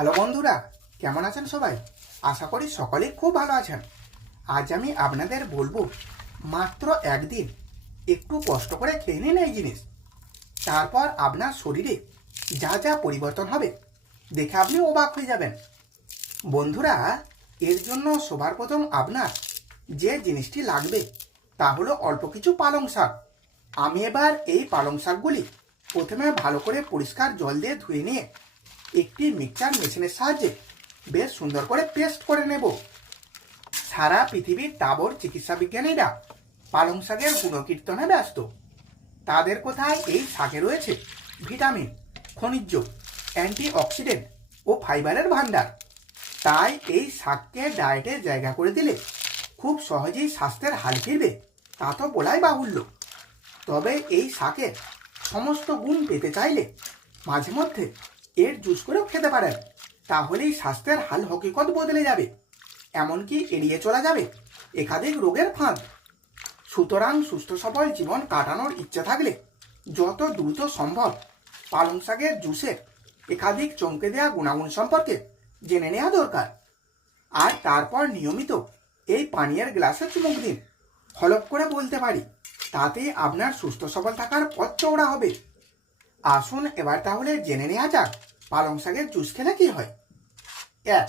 Hello বন্ধুরা, কেমন আছেন সবাই? আশা করি সকলেই খুব ভালো আছেন। আজ আমি আপনাদের বলব, মাত্র একদিন একটু কষ্ট করে খেয়ে নিন এই জিনিস। তারপর আপনার শরীরে যা যা পরিবর্তন হবে, দেখে আপনি অবাক হয়ে যাবেন। বন্ধুরা, এর জন্য সবার প্রথম আপনার যে জিনিসটি লাগবে, তা হলো অল্প কিছু পালং শাক। আমি এবার এই পালং শাকগুলি প্রথমে ভালো করে পরিষ্কার জল দিয়ে ধুয়ে নিয়ে একটি মিক্সচার মেশিনের সাহায্যে বেশ সুন্দর করে পেস্ট করে নেব। সারা পৃথিবীর তাবর চিকিৎসা বিজ্ঞানীরা পালং শাকের গুণকীর্তনে ব্যস্ত। তাদের কোথায় এই শাকে রয়েছে? ভিটামিন, খনিজ, অ্যান্টিঅক্সিডেন্ট ও ফাইবারের ভান্ডার তাই এই শাককে ডায়েটে জায়গা করে দিলে খুব সহজেই স্বাস্থ্যের হাল ফিরবে, তা তো বলাই বাহুল্য। তবে এই শাকের সমস্ত গুণ পেতে চাইলে মাঝে মধ্যে এর জুস করেও খেতে পারেন। তাহলেই স্বাস্থ্যের হাল হকিকত বদলে যাবে। এমনকি এড়িয়ে চলা যাবে। একাধিক রোগের ফাঁদ। সুতরাং সুস্থ সবল জীবন কাটানোর ইচ্ছে থাকলে যত দ্রুত সম্ভব পালং শাকের জুসের একাধিক চমকে দেওয়া গুণাগুণ সম্পর্কে জেনে নেওয়া দরকার। আর তারপর নিয়মিত এই পানীয়ের গ্লাসে চুমুক দিন। হলপ করে বলতে পারি, তাতে আপনার সুস্থ সবল থাকার পথ চওড়া হবে। আসুন এবার তাহলে জেনে নেওয়া যাক পালং শাকের জুস খেলে কি হয়? এক,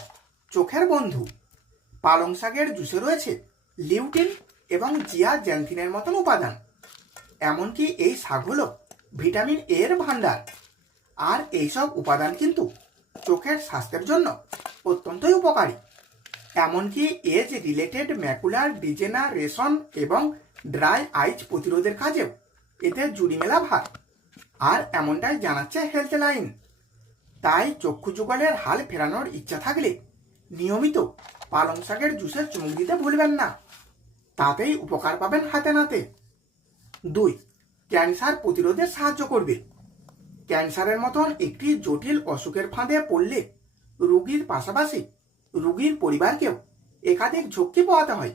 চোখের বন্ধু পালং শাকের জুসে রয়েছে লিউটিন এবং জিয়া জ্যান্থিনের মতন উপাদান। এমনকি এই শাক হলো ভিটামিন এর ভান্ডার আর এইসব উপাদান কিন্তু চোখের স্বাস্থ্যের জন্য অত্যন্তই উপকারী। এমনকি এজ রিলেটেড ম্যাকুলার ডিজেনারেশন এবং ড্রাই আইজ প্রতিরোধের কাজেও এতে জুড়ি মেলা ভার। আর এমনটাই জানাচ্ছে হেলথ লাইন তাই চক্ষু যুগলের হাল ফেরানোর ইচ্ছা থাকলে নিয়মিত পালং শাকের জুসের চুমুক দিতে ভুলবেন না। তাতেই উপকার পাবেন হাতে নাতে। দুই, ক্যান্সার প্রতিরোধে সাহায্য করবে। ক্যান্সারের মতন একটি জটিল অসুখের ফাঁদে পড়লে রুগীর পাশাপাশি রুগীর পরিবারকেও একাধিক ঝক্কি পোয়াতে হয়।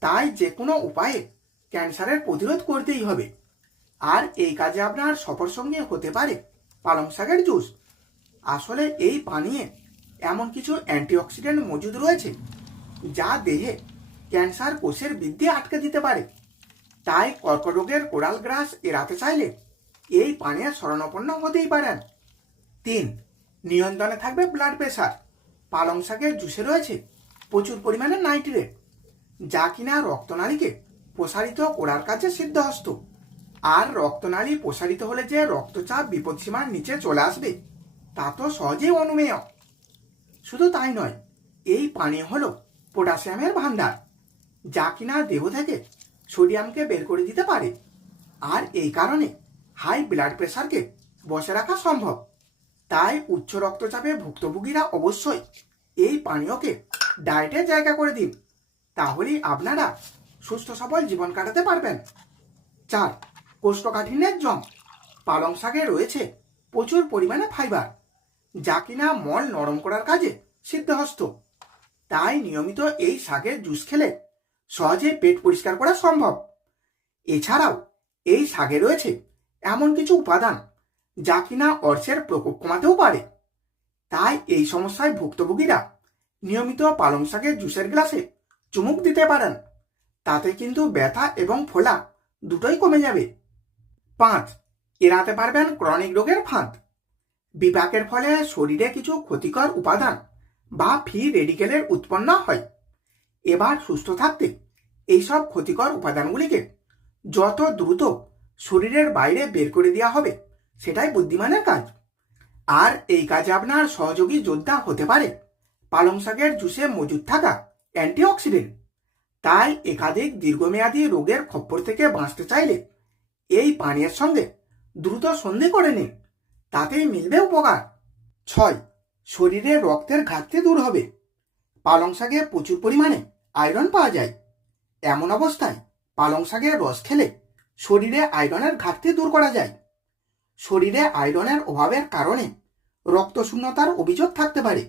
তাই যে কোনো উপায়ে ক্যান্সারের প্রতিরোধ করতেই হবে। আর এই কাজে আপনার সফর সঙ্গে হতে পারে পালং শাকের জুস। আসলে এই পানীয়ে এমন কিছু অ্যান্টিঅক্সিডেন্ট মজুদ রয়েছে যা দেহে ক্যান্সার কোষের বৃদ্ধি আটকে দিতে পারে। তাই কর্করোগের কোরাল গ্রাস এড়াতে চাইলে এই পানীয় শরণাপন্ন হতেই পারেন। তিন, নিয়ন্ত্রণে থাকবে ব্লাড প্রেশার পালং শাকের জুসে রয়েছে প্রচুর পরিমাণে নাইট্রেট যা কিনা রক্তনালীকে প্রসারিত করার কাজে সিদ্ধহস্ত। আর রক্তনালী প্রসারিত হলে যে রক্তচাপ বিপদসীমার নিচে চলে আসবে তা তো সহজেই অনুমেয়। শুধু তাই নয়, এই পানীয় হলো পটাশিয়ামের ভান্ডার যা কিনা দেহ থেকে সোডিয়ামকে বের করে দিতে পারে। আর এই কারণে হাই ব্লাড প্রেশারকে বসে রাখা সম্ভব। তাই উচ্চ রক্তচাপে ভুক্তভোগীরা অবশ্যই এই পানীয়কে ডায়েটে জায়গা করে দিন। তাহলেই আপনারা সুস্থ সবল জীবন কাটাতে পারবেন। চার, কোষ্ঠকাঠিন্যের জম। পালং শাকে রয়েছে প্রচুর পরিমাণে ফাইবার। যা কিনা মল নরম করার কাজে সিদ্ধহস্ত। তাই নিয়মিত এই শাকের জুস খেলে সহজে পেট পরিষ্কার করা সম্ভব। এছাড়াও এই শাকে রয়েছে এমন কিছু উপাদান যা কিনা অর্শের প্রকোপ কমাতেও পারে। তাই এই সমস্যায় ভুক্তভোগীরা নিয়মিত পালং শাকের জুসের গ্লাসে চুমুক দিতে পারেন। তাতে কিন্তু ব্যথা এবং ফোলা দুটোই কমে যাবে। পাঁচ, এড়াতে পারবেন ক্রনিক রোগের ফাঁদ। বিপাকের ফলে শরীরে কিছু ক্ষতিকর উপাদান বা ফ্রি রেডিকেলের উৎপন্ন হয়। এবার সুস্থ থাকতে এইসব ক্ষতিকর উপাদানগুলিকে যত দ্রুত শরীরের বাইরে বের করে দেওয়া হবে, সেটাই বুদ্ধিমানের কাজ। আর এই কাজে আপনার সহযোগী যোদ্ধা হতে পারে। পালং শাকের জুসে মজুদ থাকা অ্যান্টিঅক্সিডেন্ট। তাই একাধিক দীর্ঘমেয়াদী রোগের খপ্পর থেকে বাঁচতে চাইলে এই পানীয়ের সঙ্গে দ্রুত সন্ধি করে নিন। তাতেই মিলবে উপকার। ছয়, শরীরে রক্তের ঘাটতি দূর হবে। পালং শাকে প্রচুর পরিমাণে আয়রন পাওয়া যায়। এমন অবস্থায় পালং শাকের রস খেলে শরীরে আয়রনের ঘাটতি দূর করা যায়। শরীরে আয়রনের অভাবের কারণে রক্তশূন্যতার অভিযোগ থাকতে পারে,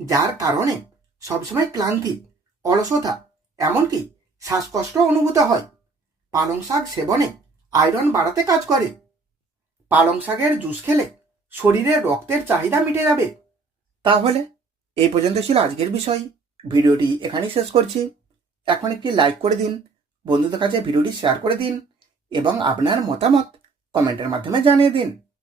যার কারণে সবসময় ক্লান্তি, অলসতা, এমনকি শ্বাসকষ্ট অনুভূত হয়। পালং শাক সেবনে আয়রন বাড়াতে কাজ করে। পালং শাকের জুস খেলে শরীরে রক্তের চাহিদা মিটে যাবে। তাহলে এই পর্যন্ত ছিল আজকের বিষয়। ভিডিওটি এখানেই শেষ করছি। এখন একটি লাইক করে দিন, বন্ধুদের কাছে ভিডিওটি শেয়ার করে দিন এবং আপনার মতামত কমেন্টের মাধ্যমে জানিয়ে দিন।